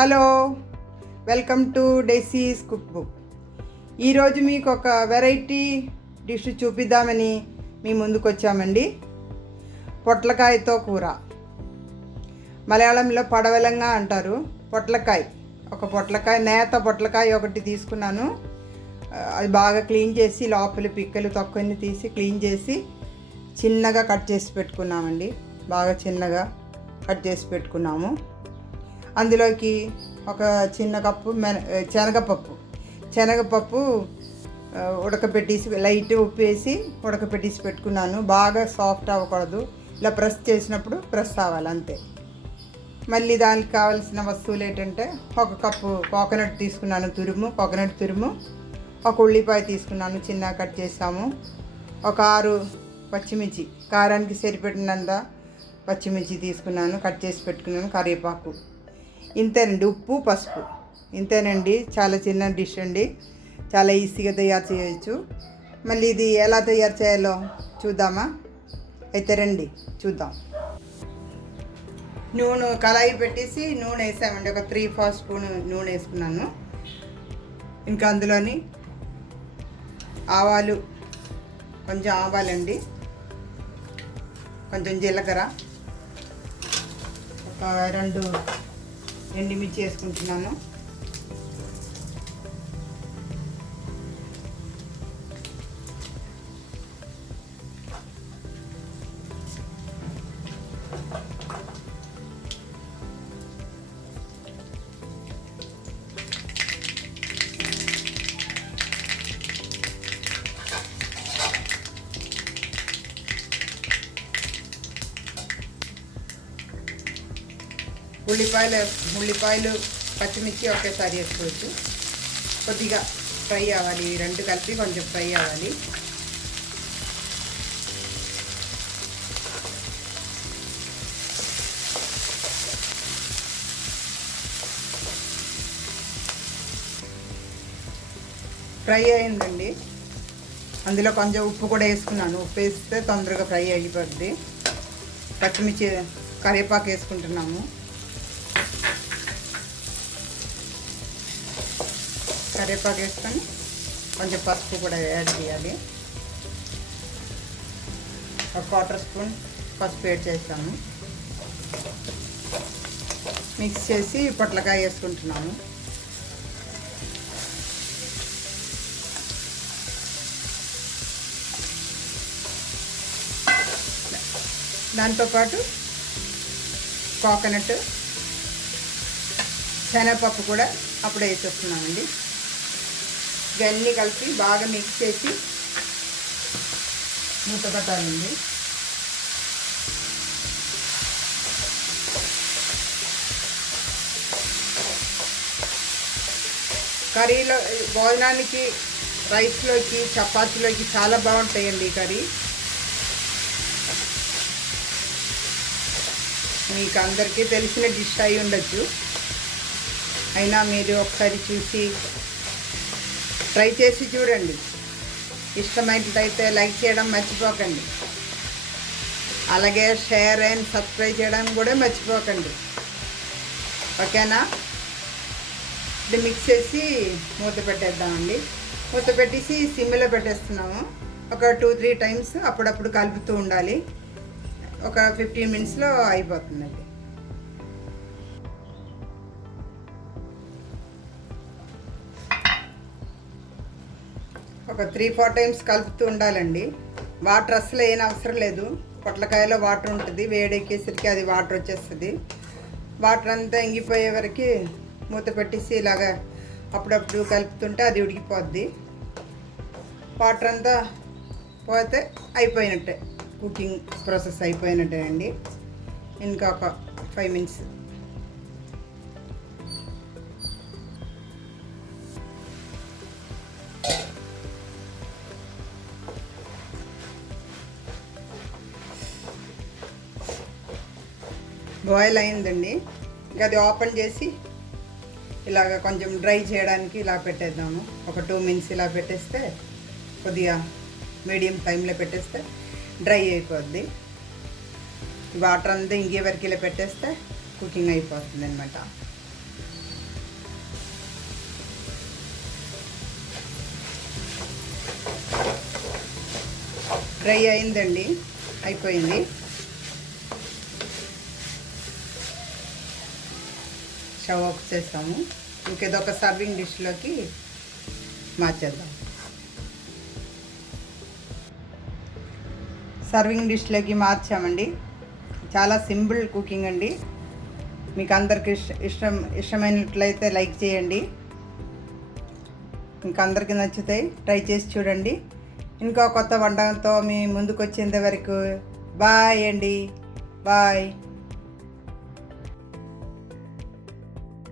Hello, welcome to Desi's cook book. ఈరోజు మీకు ఒక వెరైటీ డిష్ చూపిద్దామని మీ ముందుకు వచ్చామండి. పొట్లకాయతో కూర. మలయాళంలో పడవలంగా అంటారు. పొట్లకాయ, ఒక పొట్లకాయ, నేత పొట్లకాయ ఒకటి తీసుకున్నాను. అది బాగా క్లీన్ చేసి లోపల పిక్కలు తొక్కని తీసి క్లీన్ చేసి చిన్నగా కట్ చేసి పెట్టుకున్నామండి. బాగా చిన్నగా కట్ చేసి పెట్టుకున్నాము. అందులోకి ఒక చిన్న కప్పు శనగపప్పు ఉడకపెట్టేసి లైట్ ఉప్పు వేసి ఉడకపెట్టేసి పెట్టుకున్నాను. బాగా సాఫ్ట్ అవ్వకూడదు, ఇలా ప్రెస్ చేసినప్పుడు ప్రెస్ అవ్వాలి అంతే. మళ్ళీ దానికి కావాల్సిన వస్తువులు ఏంటంటే ఒక కప్పు కోకోనట్ తీసుకున్నాను, కోకోనట్ తురుము, ఒక ఉల్లిపాయ తీసుకున్నాను, చిన్నగా కట్ చేసాము. ఒక 6 పచ్చిమిర్చి, కారానికి సరిపడినంత పచ్చిమిర్చి తీసుకున్నాను, కట్ చేసి పెట్టుకున్నాను. కరివేపాకు, ఇంతేనండి. ఉప్పు, పసుపు, ఇంతేనండి. చాలా చిన్న డిష్ అండి, చాలా ఈజీగా తయారు చేయవచ్చు. మళ్ళీ ఇది ఎలా తయారు చేయాలో చూద్దామా? అయితే రండి చూద్దాం. నూనె కళాయి పెట్టేసి నూనె వేసామండి. ఒక 3-4 స్పూన్ నూనె వేసుకున్నాను. ఇంకా అందులోని ఆవాలు, కొంచెం ఆవాలండి, కొంచెం జీలకర్ర, ఒక 2 ఎండుమిర్చి వేసుకుంటున్నాను. ఉల్లిపాయలు, పచ్చిమిర్చి ఒకేసారి వేసుకోవచ్చు. కొద్దిగా ఫ్రై అవ్వాలి, ఈ 2 కలిపి కొంచెం ఫ్రై అవ్వాలి. ఫ్రై అయిందండి. అందులో కొంచెం ఉప్పు కూడా వేసుకున్నాను. ఉప్పు వేస్తే తొందరగా ఫ్రై అయిపోద్ది. పచ్చిమిర్చి, కరివేపాకు వేసుకుంటున్నాము. కరివేపాకు వేసుకొని కొంచెం పసుపు కూడా యాడ్ చేయాలి. ఒక 1/4 స్పూన్ పసుపు యాడ్ చేస్తాము. మిక్స్ చేసి పొట్లకాయ వేసుకుంటున్నాము. దాంతోపాటు కోకోనట్, శనగపప్పు కూడా అప్పుడే వేసేస్తున్నామండి. ఇవన్నీ కలిపి బాగా మిక్స్ చేసి మూత పెట్టాలండి. కర్రీలో, భోజనానికి, రైస్లోకి, చపాతీలోకి చాలా బాగుంటాయండి ఈ కర్రీ. మీకు అందరికీ తెలిసిన డిష్ అయి ఉండొచ్చు, అయినా మీరు ఒకసారి చూసి ట్రై చేసి చూడండి. ఇష్టమైనట్లయితే లైక్ చేయడం మర్చిపోకండి. అలాగే షేర్ అండ్ సబ్స్క్రైబ్ చేయడం కూడా మర్చిపోకండి. ఓకేనా? ఇది మిక్స్ చేసి మూత పెట్టేద్దామండి. మూత పెట్టేసి సిమ్లో పెట్టేస్తున్నాము. ఒక 2-3 టైమ్స్ అప్పుడప్పుడు కలుపుతూ ఉండాలి. ఒక 15 మినిట్స్లో అయిపోతుందండి. ఒక 3-4 టైమ్స్ కలుపుతూ ఉండాలండి. వాటర్ అసలు ఏం అవసరం లేదు. పొట్లకాయలో వాటర్ ఉంటుంది, వేడెక్కేసరికి అది వాటర్ వచ్చేస్తుంది. వాటర్ అంతా ఇంగిపోయే వరకు మూత పెట్టేసి ఇలాగా అప్పుడప్పుడు కలుపుతుంటే అది ఉడికిపోద్ది. వాటర్ అంతా పోతే అయిపోయినట్టే, కుకింగ్ ప్రాసెస్ అయిపోయినట్టే అండి. ఇంకా ఒక 5 మినిట్స్. బాయిల్ అయిందండి. ఇంకా అది ఓపెన్ చేసి ఇలాగ కొంచెం డ్రై చేయడానికి ఇలా పెట్టేద్దాము. ఒక 2 మినిట్స్ ఇలా పెట్టేస్తే, కొద్దిగా మీడియం ఫ్లేమ్లో పెట్టేస్తే డ్రై అయిపోద్ది. వాటర్ అంతా ఇంగే వరకు ఇలా పెట్టేస్తే కుకింగ్ అయిపోతుంది అనమాట. డ్రై అయిందండి, అయిపోయింది. స్టవ్ ఆఫ్ చేస్తాము. ఇంకేదొక సర్వింగ్ డిష్లోకి మార్చేద్దాం. సర్వింగ్ డిష్లోకి మార్చామండి. చాలా సింపుల్ కుకింగ్ అండి. మీకు అందరికి ఇష్టమైనట్లయితే లైక్ చేయండి. ఇంకా అందరికీ నచ్చితే ట్రై చేసి చూడండి. ఇంకో కొత్త వంటకంతో మీ ముందుకు వచ్చేంత వరకు బాయ్ అండి. బాయ్.